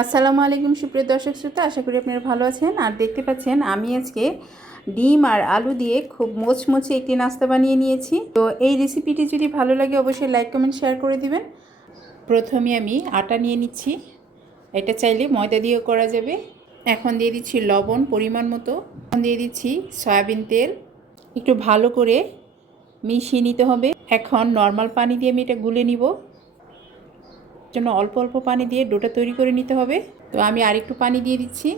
আসসালামু আলাইকুম সুপ্রিয় দর্শক শ্রোতা, আশা করি আপনারা ভালো আছেন। আর দেখতে পাচ্ছেন, আমি আজকে ডিম আর আলু দিয়ে খুব মোচমোচে একটি নাস্তা বানিয়ে নিয়েছি। তো এই রেসিপিটি যদি ভালো লাগে, অবশ্যই লাইক, কমেন্ট, শেয়ার করে দিবেন। প্রথমে আমি আটা নিয়ে নিচ্ছি। এটা চাইলে ময়দা দিয়েও করা যাবে। এখন দিয়ে দিচ্ছি লবণ পরিমাণ মতো। এখন দিয়ে দিচ্ছি সয়াবিন তেল। একটু ভালো করে মিশিয়ে নিতে হবে। এখন নর্মাল পানি দিয়ে আমি এটা গুলে নিব। জন্য অল্প অল্প পানি দিয়ে ডোটা তৈরি করে নিতে হবে। তো আমি আরেকটু পানি দিয়ে দিচ্ছি।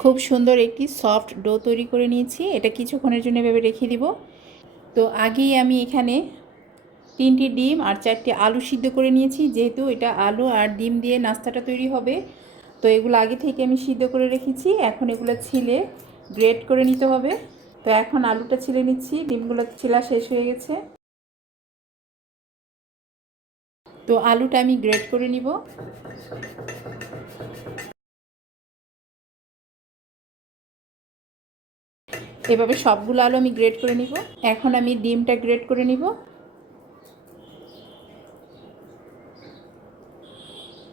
খুব সুন্দর একটি সফট ডো তৈরি করে নিয়েছি। এটা কিছুক্ষণের জন্য এভাবে রেখে দিব। তো আগেই আমি এখানে তিনটি ডিম আর চারটি আলু সিদ্ধ করে নিয়েছি। যেহেতু এটা আলু আর ডিম দিয়ে নাস্তাটা তৈরি হবে, তো এগুলো আগে থেকে আমি সিদ্ধ করে রেখেছি। এখন এগুলো ছিলে গ্রেট করে নিতে হবে। তো এখন আলুটা ছিলে নিচ্ছি। ডিমগুলো ছিলা শেষ হয়ে গেছে। তো আলুটা আমি গ্রেট করে নিব। এভাবে সবগুলো আলু আমি গ্রেট করে নিব। এখন আমি ডিমটা গ্রেট করে নিব।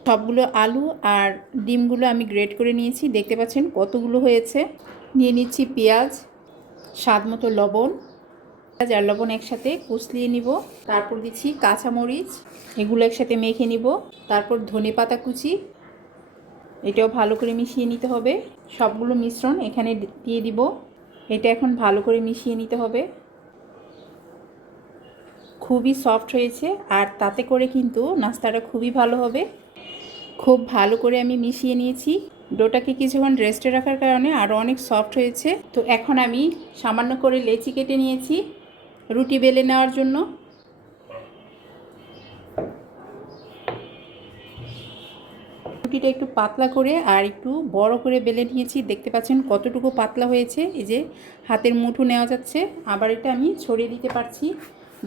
সবগুলো আলু আর ডিমগুলো আমি গ্রেট করে নিয়েছি। দেখতে পাচ্ছেন কতগুলো হয়েছে। নিয়ে নিচ্ছি পেঁয়াজ স্বাদ মতো লবণ। আর লবণ একসাথে কুচলিয়ে নিব। তারপর দিচ্ছি কাঁচামরিচ, এগুলো একসাথে মেখে নিব। তারপর ধনে পাতা কুচি, এটাও ভালো করে মিশিয়ে নিতে হবে। সবগুলো মিশ্রণ এখানে দিয়ে দিব। এটা এখন ভালো করে মিশিয়ে নিতে হবে। খুবই সফট হয়েছে আর তাতে করে কিন্তু নাস্তাটা খুবই ভালো হবে। খুব ভালো করে আমি মিশিয়ে নিয়েছি। ডোটাকে কিছুক্ষণ রেস্টে রাখার কারণে আরও অনেক সফট হয়েছে। তো এখন আমি সামান্য করে লেচি কেটে নিয়েছি। রুটি বেলে নেওয়ার জন্য। রুটিটা একটু পাতলা করে আর একটু বড় করে বেলে নিয়েছি। দেখতে পাচ্ছেন কতটুকু পাতলা হয়েছে। এই যে হাতের মুঠো নেওয়া যাচ্ছে। আবার এটা আমি ছড়িয়ে দিতে পারছি।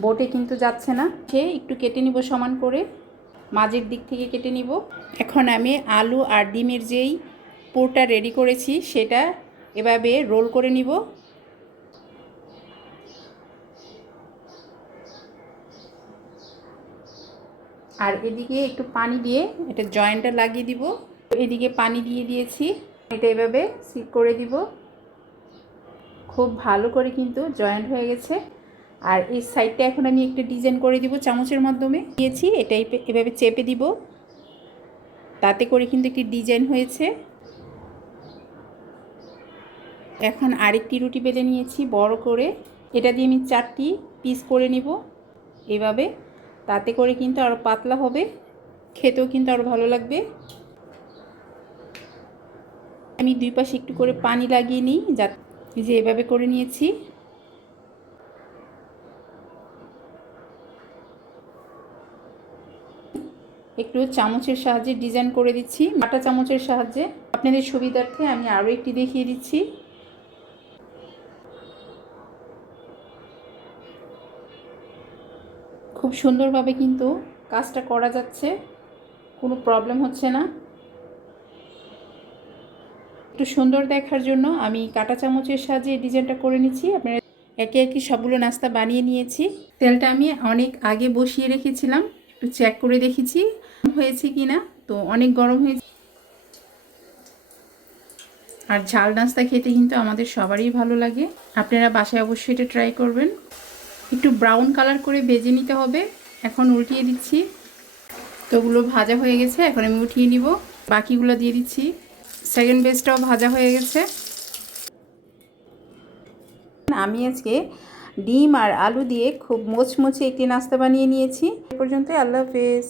বোটে কিন্তু যাচ্ছে না। সে একটু কেটে নিব সমান করে। মাঝের দিক থেকে কেটে নিব। এখন আমি আলু আর ডিমের যেই পুরটা রেডি করেছি, সেটা এভাবে রোল করে নিব। আর এদিকে একটু পানি দিয়ে এটা জয়েন্টটা লাগিয়ে দিব। এদিকে পানি দিয়ে দিয়েছি। এটা এভাবে সিক করে দিব। খুব ভালো করে কিন্তু জয়েন্ট হয়ে গেছে। আর এই সাইডটা এখন আমি একটা ডিজাইন করে দিব চামচের মাধ্যমে। দিয়েছি এটাই এভাবে চেপে দিব। তাতে করে কিন্তু একটি ডিজাইন হয়েছে। এখন আরেকটি রুটি বেলে নিয়েছি, বড় করে। এটা দিয়ে আমি চারটি পিস করে নিব। এভাবে। তাতে করে কিন্তু আরও পাতলা হবে, খেতেও কিন্তু আরও ভালো লাগবে। আমি দুই পাশে একটু করে পানি লাগিয়ে নিই যা যে এভাবে করে নিয়েছি। একটু চামচের সাহায্যে ডিজাইন করে দিচ্ছি, মাটা চামচের সাহায্যে। আপনাদের সুবিধার্থে আমি আরও একটি দেখিয়ে দিচ্ছি। খুব সুন্দরভাবে কিন্তু কাজটা করা যাচ্ছে, কোনো প্রবলেম হচ্ছে না। একটু সুন্দর দেখার জন্য আমি কাটা চামচের সাহায্যে ডিজাইনটা করে নিচ্ছি। আপনারা একে একে সবগুলো নাস্তা বানিয়ে নিয়েছি। তেলটা আমি অনেক আগে বসিয়ে রেখেছিলাম, একটু চেক করে দেখেছি হয়েছে কি না তো অনেক গরম হয়েছে আর ঝাল নাস্তা খেতে কিন্তু আমাদের সবারই ভালো লাগে। আপনারা বাসায় অবশ্যই এটা ট্রাই করবেন। একটু ব্রাউন কালার করে ভেজে নিতে হবে। এখন উল্টিয়ে দিচ্ছি। তো ওগুলো ভাজা হয়ে গেছে, এখন আমি উঠিয়ে নিব। বাকিগুলো দিয়ে দিচ্ছি। সেকেন্ড বেসটাও ভাজা হয়ে গেছে। আমি আজকে ডিম আর আলু দিয়ে খুব মোচমোচে একটি নাস্তা বানিয়ে নিয়েছি। এ পর্যন্ত আল্লাহ হাফেজ।